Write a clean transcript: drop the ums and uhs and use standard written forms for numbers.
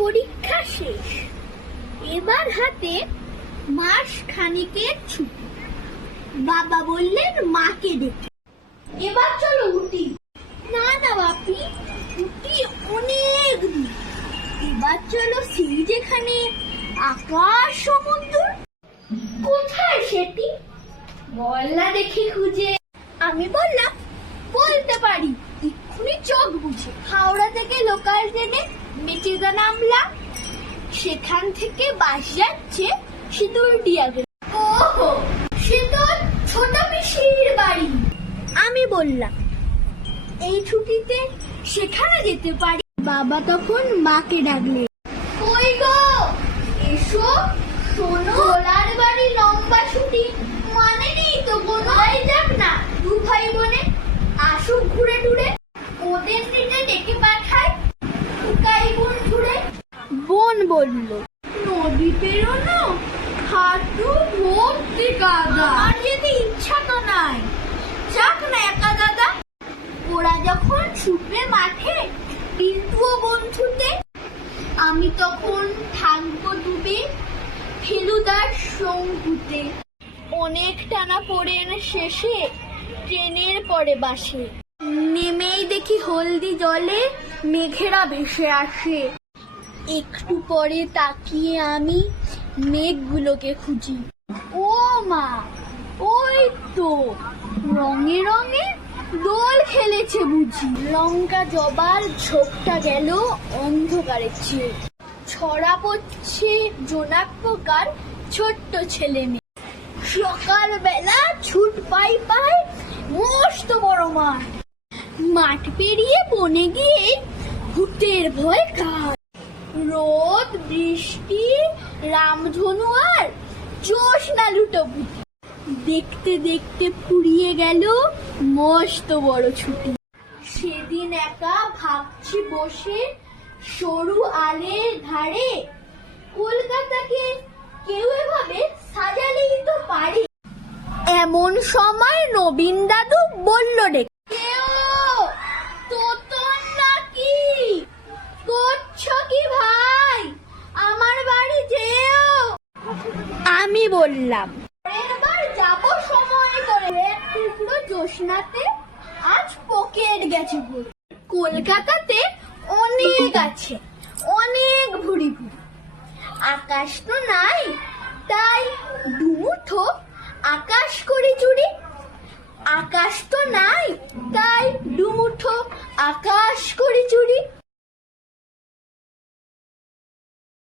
পরীক্ষা শেষ, এবার হাতে মাস খানিকের ছুটি। বাবা বললেন মাকে ডেকে, এবার চলো উঠি। না না বাপি, উঠি অনেক দূর, এবার চলো সেই যেখানে আকাশ সমুদ্র। কোথায় সেটি বল না দেখি খুঁজে। আমি বললাম বলতে পারি, এক্ষুনি চোখ বুঝে। হাওড়া থেকে লোকাল ট্রেনে মেচেদা নামলাম, সেখান থেকে বাস যাচ্ছে সিঁদুরডিয়া গ্রাম। ওহো, সে তো ছোট পিসির বাড়ি। আমি বললাম এই ছুটিতে সেখানে যেতে পারি। বাবা তখন মাকে ডাকলে, কই গো এসো, শোনো ওলার বাড়ি লম্বা ছুটি মানে নেই তো কোনো। যাক না, দু ভাই বোনে আসুক ঘুরে টুরে, ওদের দিকে ডেকে পাঠায় উকাই বোন ঘুরে। বোন বলল, নদী পেরোনো হাঁটু ভর্তি কাদা, আর যেতে ইচ্ছা তো নাই, যাক না একা দাদা। ওরা যখন ছুটবে মাঠে পিন্টুও বন্ধুতে, আমি তখন থাকবো ডুবে ফেলুদার শঙ্কুতে। অনেক টানা পড়েন শেষে ট্রেনের পরে বাসে, নেমেই দেখি হলদি জলে মেঘেরা ভেসে আসে। একটু পরে তাকিয়ে আমি মেঘগুলোকে খুঁজি। ও মা, ওই তো রঙে রঙে দোল খেলেছে বুঝি। লঙ্কা জবার ঝোপটা গেল অন্ধকারের চেয়ে, ছড়া পড়ছে জোনাক পোকার ছোট্ট ছেলে মেয়ে। সকাল বেলা ছুট পাই পাই মস্ত বড় মাঠ, মাঠ পেরিয়ে বনে গিয়ে ভূতের ভয় কার। রোদ বৃষ্টি রামধনু আর জ্যোৎস্না লুটোপুটি, দেখতে দেখতে ফুরিয়ে গেল মস্ত বড় ছুটি। সেদিন একা ভাবছি বসে সরু আলের ধারে, কলকাতাকে কেউ এভাবে সাজালেই তো পারে। এমন সময় নবীন দাদু বলল ডেকে, কেউ তোতন নাকি, করছো কি ভাই, আমার বাড়ি যেও। আমি বললাম এবার যাবো সময় করে, টুকরো জ্যোৎস্নাতে আজ পকেট গেছে পুরো। কলকাতাতে অনেক আছে, অনেক ভুড়ি ভুড়ি, আকাশ তো নাই, তাই দুমুঠো আকাশ করি চুরি। আকাশ তো নাই, তাই দুমুঠো আকাশ করি চুরি।